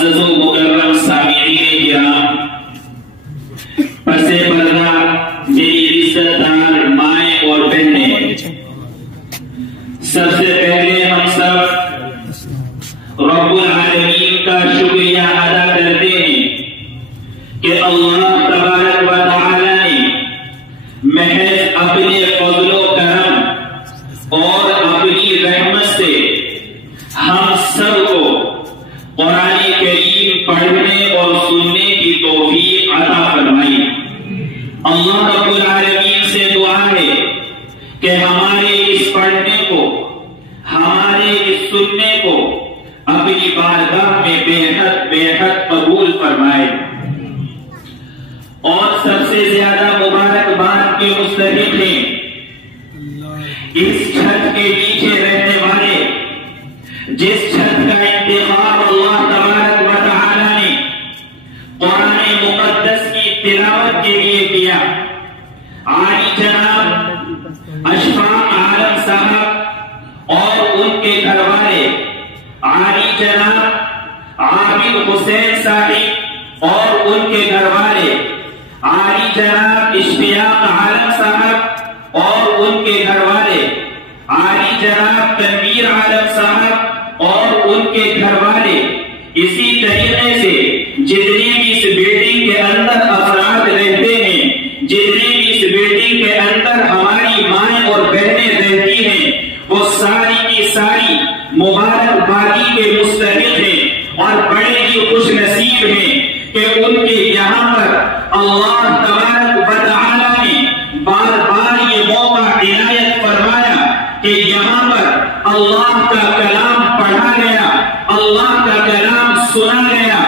معزز و مکرم سامعین کرام، پس پردہ میری عزت دار مائیں اور بہنیں، سب سے پہلے ہم سب رب العالمین کا شکریہ ادا کرتے ہیں کہ اللہ تبارک و تعالی نے محض اپنے فضل و کرم اور اپنی رحمت سے ہم سب کو قرآن کریم پڑھنے اور سننے کی توفیق عطا فرمائی۔ اللہ رب العالمین سے دعا ہے کہ ہمارے اس پڑھنے کو، ہمارے اس سننے کو اپنی بارگاہ میں بے حد قبول فرمائے، اور سب سے زیادہ مبارکباد کے مستحق ہیں اس چھت کے نیچے رہنے والے، جس چھت کا انتخاب اللہ تبارک و تعالی نے قرآن مقدس کی تلاوت کے لیے کیا۔ عالی جناب اشفاق عالم صاحب اور ان کے گھر والے، عالی جناب عابد حسین صاحب اور ان کے گھر والے، عالی جناب اشفاق عالم صاحب اور ان کے گھر والے، عالی جناب تنویر عالم صاحب اور ان کے گھر والے، اسی طریقے سے جتنے بھی اس بلڈنگ کے اندر افراد رہتے ہیں، جتنے بھی اس بلڈنگ کے اندر ہماری مائیں اور بہنیں رہتی ہیں، وہ ساری کی ساری مبارکبادی کے مستحق ہیں اور بڑے ہی خوش نصیب ہیں کہ ان کے یہاں پر اللہ تبارک و تعالی نے بار بار یہ موقع عنایت فرمایا کہ یہاں پر اللہ کا کلام پڑھا گیا، اللہ کا کلام سنا گیا۔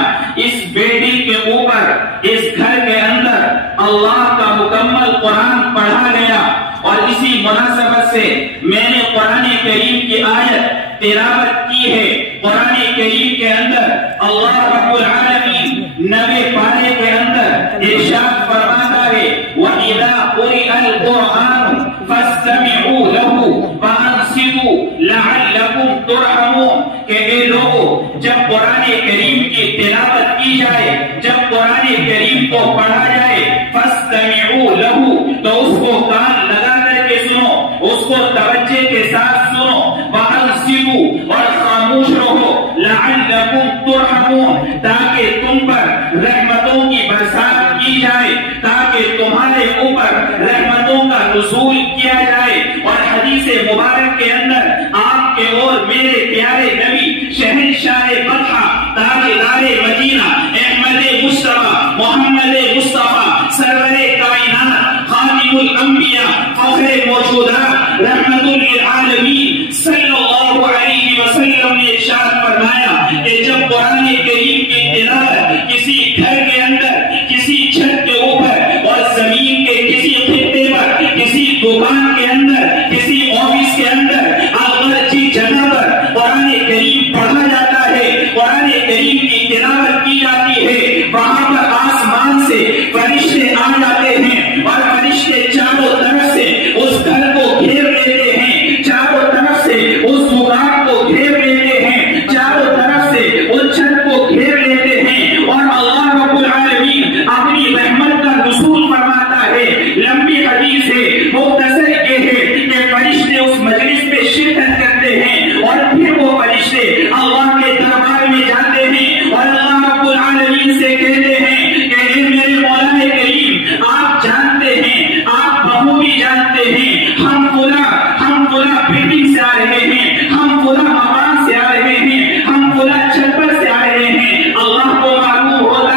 اس بلڈنگ کے اوپر، اس گھر کے اندر اللہ کا مکمل قرآن پڑھا گیا، اور اسی مناسبت سے میں نے قرآن کریم کی آیت تلاوت کی ہے۔ قرآن کریم کے اندر اللہ رب العالمین 90 پارے کے اندر ارشاد فرماتا ہے وَإِذَا قُرِئَ الْقُرْآنُ فَاسْتَمِعُوا لَهُ وَأَنصِتُوا لَعَلَّكُمْ تُرْحَمُونَ کہ اے لوگو، جب قرآن کریم کی تلاوت کی جائے، جب قرآن کریم کو پڑھا جائے، فَاسْتَمِعُوا لَهُ تو اس کو کان لگا کر کے سنو، اس کو توجہ کے ساتھ سنو، وَأَنصِتُوا اور خاموش رہو، لَعَلَّكُمْ تُرْحَمُونَ تاکہ تم پر رحمتوں کی برسات کی جائے، تاکہ تمہارے اوپر رحمتوں کا نزول کیا جائے۔ اور حدیث مبارک کے اندر آپ کے اور میرے پیارے نبی شہنشاہ مدحہ تاجدار مدینہ احمد مصطفیٰ محمد مصطفیٰ سرور کائنات خاتم الانبیاء فخر موجودات رحمت للعالمین صلی اللہ علیہ وسلم نے ارشاد فرمایا کہ جب قرآن کریم کی تلاوت کسی گھر کے اندر، کسی چھت کے اوپر اور زمین کے کسی خطے پر، کسی دکان کے اندر، کسی آفس کے اندر، اگرچہ جگہ پر قرآن کریم پڑھا جاتا ہے، قرآن کریم کی تلاوت کی جاتی ہے، وہاں پر آسمان سے فرشتے آ جاتے ہیں اور فرشتے چاروں طرف سے اس گھر کو گھیر لیتے ہیں، چاروں طرف سے اس دکان کو گھیر لیتے ہیں، چاروں طرف سے اس چھت کو گھیر لیتے ہیں، اور اللہ رب العالمین اپنی رحمت کا نزول فرماتا ہے۔ لمبی حدیث ہے، مختصر یہ ہے کہ فرشتے اس مجلس میں شرکت کرتے ہیں، اور پھر وہ فرشتے اللہ کے دربار میں جاتے ہیں اور اللہ رب العالمین سے کہتے ہیں کہ اے میرے مولا کریم، آپ جانتے ہیں، آپ بخوبی جانتے ہیں، ہم فلاں بلڈنگ سے آ رہے ہیں، ہم فلاں مکان سے آ رہے ہیں، ہم فلاں چھت پر سے آ رہے ہیں۔ اللہ کو معلوم ہوتا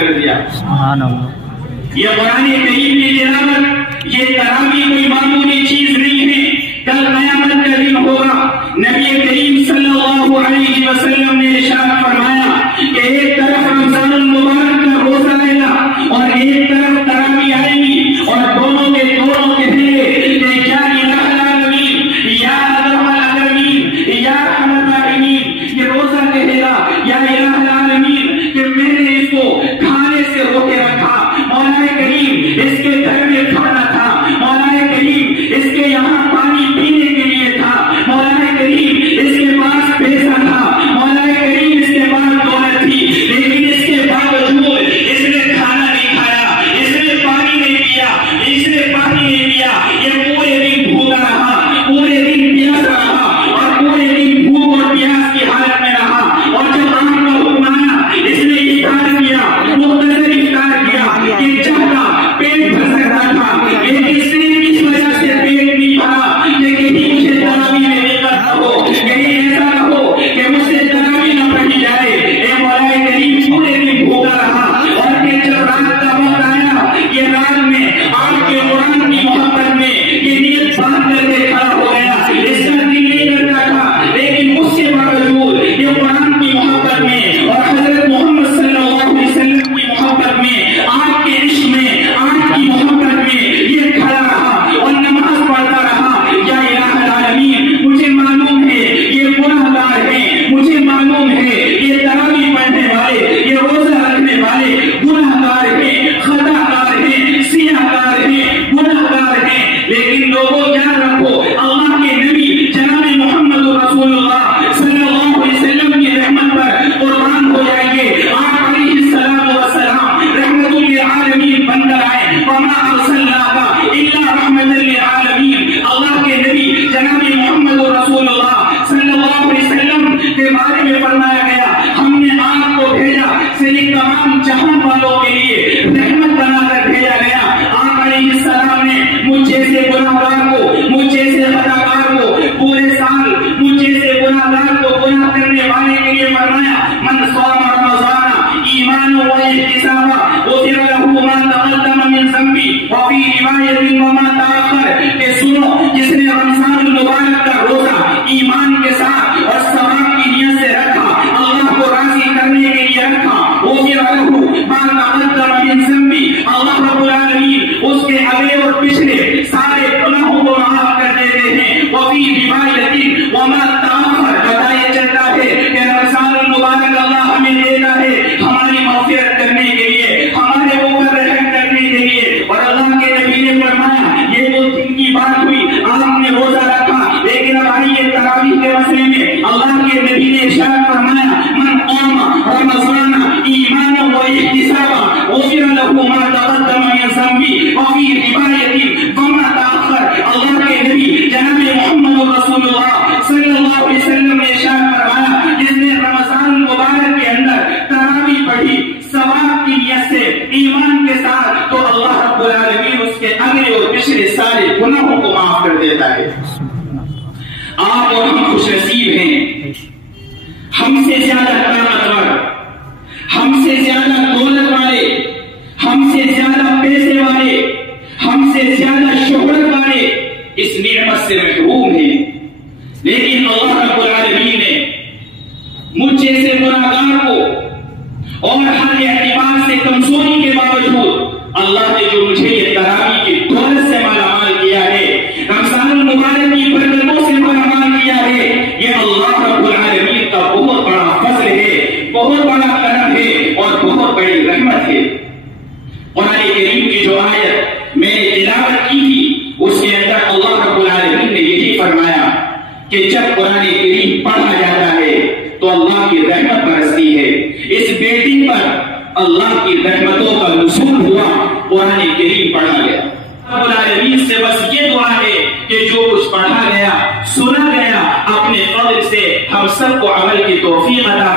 کر دیا. سبحان اللہ. یہ قرآن کریم کی تلاوت، یہ تراویح کوئی معمولی چیز نہیں ہے. کل قیامت کا دن ہوگا. نبی کریم صلی اللہ علیہ وسلم نے ارشاد فرمایا کہ ایک طرف رمضان المبارک کا روزہ آئے گا اور ایک طرف تراویح آئے گی، اور دونوں کے کہیں گے کہ یا الہ العالمین، یا ارحم الراحمین، یا ارحم الراحمین. یہ روزہ کہے گا یا الہ العالمین کہ میں نے اس کو کھانے سے روکے رکھا، مولا کریم اس کے گھر میں کھانا تھا، مولا کریم اس کے یہاں پانی پینے کے لیے تھا، مولا کریم اس کے پاس پیسہ تھا، مولا کریم اس کے پاس دولت تھی، لیکن اس کے باوجود اس نے کھانا نہیں کھایا، اس نے پانی نہیں پیا، اس نے پانی نہیں پیا. یہ پورے دن بھوکا رہا، پورے دن پیاسا رہا، اور پورے دن بھوک اور پیاس کی حالت میں رہا. اور جب آپ کا حکم آیا اس نے افطار کیا، مختصر افطار کیا کہ چاہتا پیٹ بھر سکتا تھا، لیکن صرف اس وجہ سے پیٹ نہیں بھرا کہ کہیں مجھے تراویح میں دقت نہ ہو، کہیں ایسا نہ ہو کہ مجھ سے تراویح نہ پڑھی جائے. اے مولا کریم پورے دن بھوکا رہا، اور پھر جب رات کا وقت آیا، یہ رات میں آپ کے قرآن کی محبت میں یہ نیت باندھ کر کے کھڑا ہو گیا. اس کا دل نہیں کرتا تھا، لیکن اس کے باوجود یہ قرآن کی محبت میں اور حضرت محمد صلی اللہ علیہ وسلم کی محبت میں، آپ کے عشق میں، آپ کی محبت میں یہ کھڑا رہا اور نماز پڑھتا رہا. یا الہ العالمین، مجھے معلوم ہے یہ گناہ گار ہیں، مجھے معلوم ہے یہ تراویح پڑھنے والے، یہ روزہ رکھنے والے گناہ گار ہیں، خطا کار ہیں، سیاہ کار ہیں، گناہ گار ہیں. لیکن لوگوں یاد رکھو، اللہ کے نبی جناب محمد رسول اللہ صلی اللہ علیہ وسلم کی رحمت پر قربان ہو جائیے. آپ علیہ السلام والسلام رحمت للعالمین بن کر آئے. وما ارسلناک الا رحمت للعالمین. اللہ کے نبی جناب محمد رسول اللہ صلی اللہ علیہ وسلم کے بارے میں فرمایا گیا، ہم نے آپ کو بھیجا صرف تمام جہان والوں کے لیے رحمت بنا کر بھیجا گیا. آپ علیہ السلام نے مجھ جیسے گناہگار کو، مجھ جیسے خطاکار کو پورے سال، مجھ جیسے گناہگار کو گناہ کرنے والے کے لیے فرمایا من صام رمضان ایمانا واحتسابا غفر له ما تقدم من ذنبه وفي روایت وما تاخر. کہ سنو، جس نے رمضان المبارک کا روزہ ایمان کے ساتھ اور ثواب کی نیت سے رکھا، اللہ کو راضی کرنے کے لیے رکھا، غفر له ما تقدم من ذنبه، اللہ رب العالمین اس کے اگلے اور پچھلے سارے گناہوں کو معاف کر دیتے ہیں. وفی روایت وما تاخر، بتایا چلتا ہے کہ رمضان المبارک اللہ ہمیں دیتا ہے ہماری مغفرت کرنے کے لیے، ہمارے اوپر رحم کرنے کے لیے. اور اللہ کے نبی نے فرمایا یہ تو دن کی بات ہوئی، آپ نے روزہ رکھا، لیکن اب آئیے تراویح کے مسئلے میں. اللہ کے نبی نے ارشاد فرمایا من قام رمضان ایمانا واحتسابا غفر له ما تقدم من ذنبه وفي روایت وما تاخر. اللہ کے نبی جناب محمد رسول اللہ صلی اللہ علیہ وسلم نے ارشاد فرمایا جس نے رمضان المبارک کے اندر تراویح پڑھی ثواب کی نیت سے ایمان کے ساتھ، تو اللہ رب العالمین اس کے اگلے اور پچھلے سارے گناہوں کو معاف کر دیتا ہے. آپ اور ہم خوش نصیب ہیں، ہم سے زیادہ طاقتور، ہم سے زیادہ دولت والے، ہم سے زیادہ پیسے والے، ہم سے زیادہ شہرت والے اس نعمت سے محروم ہیں. لیکن اللہ رب العالمین نے مجھ جیسے گناہگار کو اور ہر اعتبار سے کمزوری کے باوجود اللہ نے جو مجھے یہ تراویح کی دولت سے مالا مال کیا ہے، رمضان المبارک کی برکتوں سے مالا مال کیا ہے، یہ اللہ رب العالمین کا بہت بڑا فضل ہے، بہت بڑا کرم ہے اور بہت بڑی رحمت ہے. قرآن کریم کی جو آیت میں نے تلاوت کی تھی اس کے اندر اللہ رب العالمین نے یہی فرمایا کہ جب قرآن کریم پڑھا جاتا ہے تو اللہ کی رحمت برستی ہے. اس بیٹی پر اللہ کی رحمتوں کا نزول ہوا، قرآن کریم پڑھا گیا. رب العالمین سے بس یہ دعا ہے کہ جو کچھ پڑھا گیا، سنا گیا، اپنے فضل سے ہم سب کو عمل کی توفیق عطا